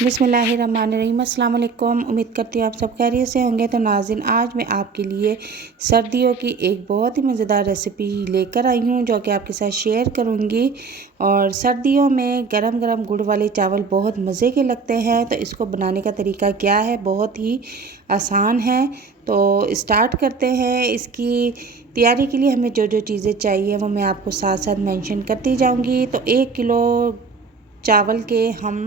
बिस्मिल्लाहिर्रहमानिर्रहीम। अस्सलाम वालेकुम। उम्मीद करती हूँ आप सब खैरियत से होंगे। तो नाज़रीन, आज मैं आपके लिए सर्दियों की एक बहुत ही मज़ेदार रेसिपी लेकर आई हूँ जो कि आपके साथ शेयर करूँगी। और सर्दियों में गरम गरम गुड़ वाले चावल बहुत मज़े के लगते हैं। तो इसको बनाने का तरीका क्या है, बहुत ही आसान है। तो स्टार्ट करते हैं। इसकी तैयारी के लिए हमें जो जो चीज़ें चाहिए वो मैं आपको साथ साथ मेंशन करती जाऊँगी। तो 1 किलो चावल के हम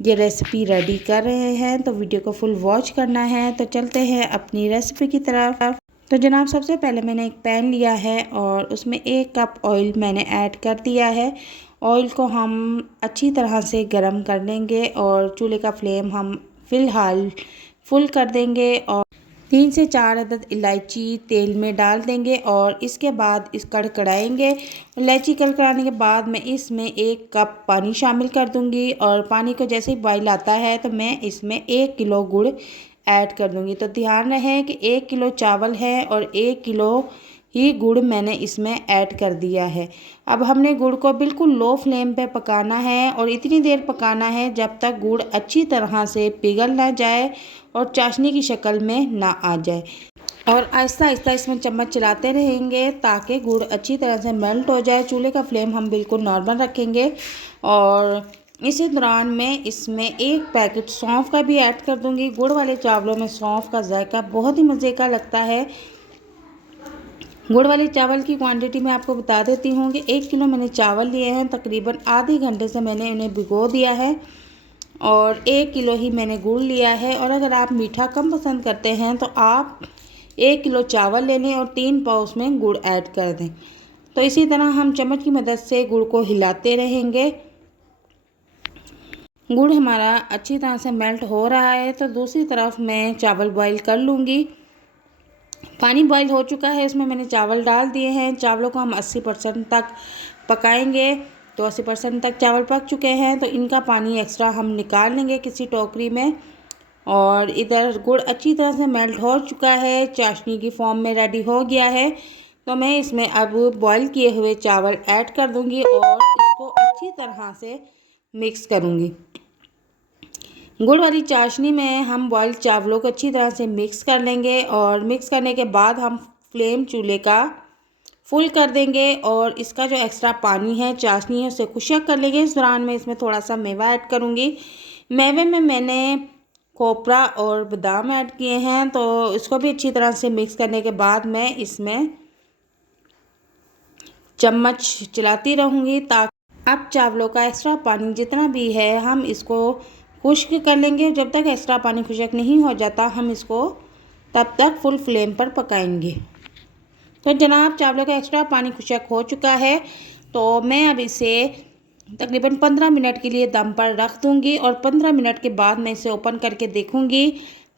ये रेसिपी रेडी कर रहे हैं, तो वीडियो को फुल वॉच करना है। तो चलते हैं अपनी रेसिपी की तरफ। तो जनाब, सबसे पहले मैंने एक पैन लिया है और उसमें 1 कप ऑयल मैंने ऐड कर दिया है। ऑयल को हम अच्छी तरह से गरम कर लेंगे और चूल्हे का फ्लेम हम फ़िलहाल फुल कर देंगे और 3 से 4 अदद इलायची तेल में डाल देंगे और इसके बाद इस कड़कड़ाएंगे। इलायची कड़कड़ाने के बाद मैं इसमें 1 कप पानी शामिल कर दूंगी और पानी को जैसे ही बॉईल आता है तो मैं इसमें 1 किलो गुड़ ऐड कर दूंगी। तो ध्यान रहे कि 1 किलो चावल है और 1 किलो ही गुड़ मैंने इसमें ऐड कर दिया है। अब हमने गुड़ को बिल्कुल लो फ्लेम पे पकाना है और इतनी देर पकाना है जब तक गुड़ अच्छी तरह से पिघल ना जाए और चाशनी की शक्ल में ना आ जाए। और आहिस्ता आहिस्ता इसमें चम्मच चलाते रहेंगे ताकि गुड़ अच्छी तरह से मेल्ट हो जाए। चूल्हे का फ्लेम हम बिल्कुल नॉर्मल रखेंगे और इसी दौरान मैं इसमें 1 पैकेट सौंफ का भी ऐड कर दूंगी। गुड़ वाले चावलों में सौंफ का जायका बहुत ही मज़े का लगता है। गुड़ वाले चावल की क्वांटिटी मैं आपको बता देती हूँ कि 1 किलो मैंने चावल लिए हैं, तकरीबन आधे घंटे से मैंने उन्हें भिगो दिया है और 1 किलो ही मैंने गुड़ लिया है। और अगर आप मीठा कम पसंद करते हैं तो आप 1 किलो चावल ले लें और 3 पाव उसमें गुड़ ऐड कर दें। तो इसी तरह हम चम्मच की मदद से गुड़ को हिलाते रहेंगे। गुड़ हमारा अच्छी तरह से मेल्ट हो रहा है तो दूसरी तरफ मैं चावल बॉईल कर लूँगी। पानी बॉईल हो चुका है, इसमें मैंने चावल डाल दिए हैं। चावलों को हम 80% तक पकाएंगे। तो 80% तक चावल पक चुके हैं तो इनका पानी एक्स्ट्रा हम निकाल लेंगे किसी टोकरी में। और इधर गुड़ अच्छी तरह से मेल्ट हो चुका है, चाशनी की फॉर्म में रेडी हो गया है। तो मैं इसमें अब बॉईल किए हुए चावल ऐड कर दूंगी और इसको अच्छी तरह से मिक्स करूंगी। गुड़ वाली चाशनी में हम बॉइल्ड चावलों को अच्छी तरह से मिक्स कर लेंगे और मिक्स करने के बाद हम फ्लेम चूल्हे का फुल कर देंगे और इसका जो एक्स्ट्रा पानी है, चाशनी है, उसे खुशक कर लेंगे। इस दौरान मैं इसमें थोड़ा सा मेवा ऐड करूँगी। मेवे में मैंने कोपरा और बादाम ऐड किए हैं। तो इसको भी अच्छी तरह से मिक्स करने के बाद मैं इसमें चम्मच चलाती रहूँगी ताकि अब चावलों का एक्स्ट्रा पानी जितना भी है हम इसको खुश्क कर लेंगे। जब तक एक्स्ट्रा पानी खुश्क नहीं हो जाता हम इसको तब तक फुल फ्लेम पर पकाएंगे। तो जनाब, चावलों का एक्स्ट्रा पानी खुश्क हो चुका है तो मैं अब इसे तकरीबन 15 मिनट के लिए दम पर रख दूंगी और 15 मिनट के बाद मैं इसे ओपन करके देखूंगी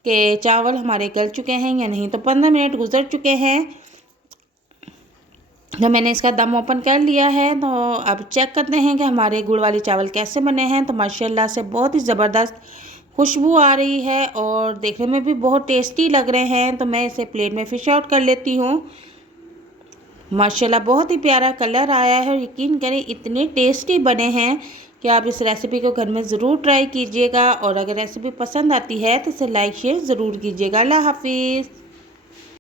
कि चावल हमारे गल चुके हैं या नहीं। तो 15 मिनट गुजर चुके हैं तो मैंने इसका दम ओपन कर लिया है। तो अब चेक करते हैं कि हमारे गुड़ वाले चावल कैसे बने हैं। तो माशाल्लाह से बहुत ही ज़बरदस्त खुशबू आ रही है और देखने में भी बहुत टेस्टी लग रहे हैं। तो मैं इसे प्लेट में फिश आउट कर लेती हूँ। माशाल्लाह बहुत ही प्यारा कलर आया है और यकीन करें इतने टेस्टी बने हैं कि आप इस रेसिपी को घर में ज़रूर ट्राई कीजिएगा। और अगर रेसिपी पसंद आती है तो इसे लाइक शेयर ज़रूर कीजिएगा। अल्लाह हाफिज़।